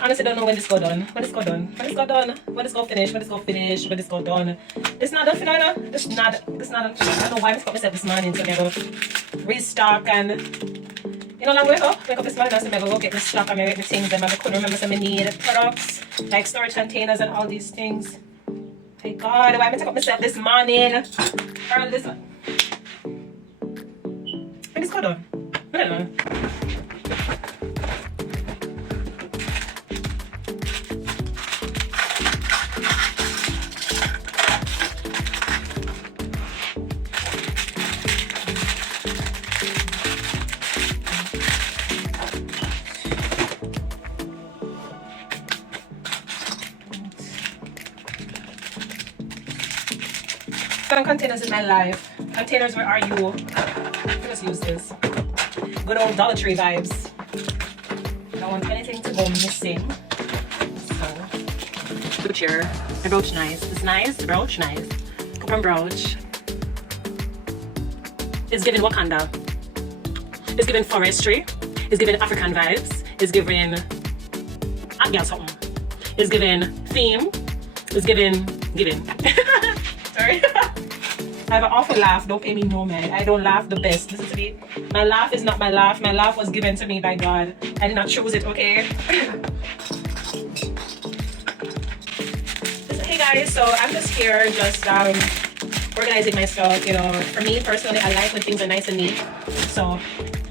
honestly don't know when this go done. When this go done. When this go done. When this go finish. When this go finish. When this go done. It's not done for now. It's not done for now. I don't know why I got myself this morning, so I'm going to restock and you know, long way up. Wake up this morning and say, I'm going to go get the stock and get the things. And I couldn't remember some need products like storage containers and all these things. Thank God, why am I take up myself this morning? Early this one. When this go done. I don't know. Containers in my life. Containers, where are you? Let's use this. Good old Dollar Tree vibes. I don't want anything to go missing. So, good chair. The brooch nice. It's nice. The brooch nice. Cup and brooch. It's giving Wakanda. It's giving forestry. It's giving African vibes. It's giving I got something. It's giving theme. It's giving Sorry. I have an awful laugh. Don't pay me no man. I don't laugh the best. Listen to me. My laugh is not my laugh. My laugh was given to me by God. I did not choose it, okay? Hey guys, so I'm just here just organizing my stuff. You know, for me personally, I like when things are nice and neat. So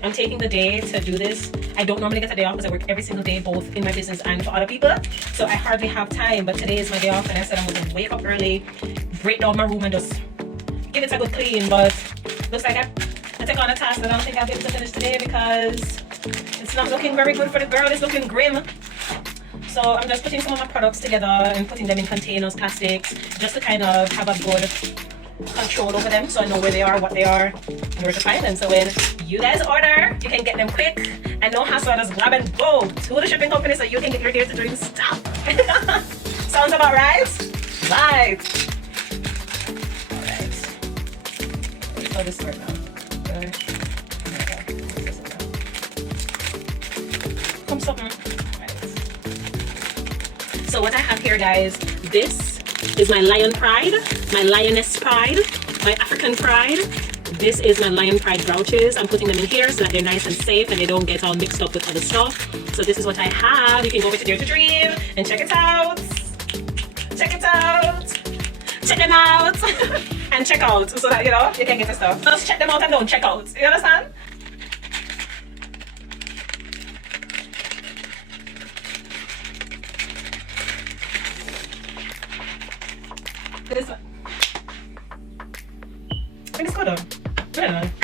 I'm taking the day to do this. I don't normally get a day off because I work every single day, both in my business and for other people. So I hardly have time, but today is my day off and I said I'm going to wake up early, break down my room and just give it a good clean. But looks like I take on a task that I don't think I'll be able to finish today because it's not looking very good for the girl. It's looking grim. So I'm just putting some of my products together and putting them in containers, plastics, just to kind of have a good control over them so I know where they are, what they are, and where to find them. So when you guys order, you can get them quick and no hassle, just grab and go to the shipping company so you can get your Dare to Dream stuff. Sounds about right? Right. Alright. Let's go this way now. Okay. Come something. So what I have here, guys, this is my Lion Pride, my Lioness Pride, my African Pride. This is my Lion Pride brooches. I'm putting them in here so that they're nice and safe and they don't get all mixed up with other stuff. So this is what I have. You can go over to Dare to Dream and check it out. Check it out. Check them out. And check out so that, you know, you can get the stuff. Just check them out and don't check out. You understand? This one. When it's good on. I don't know.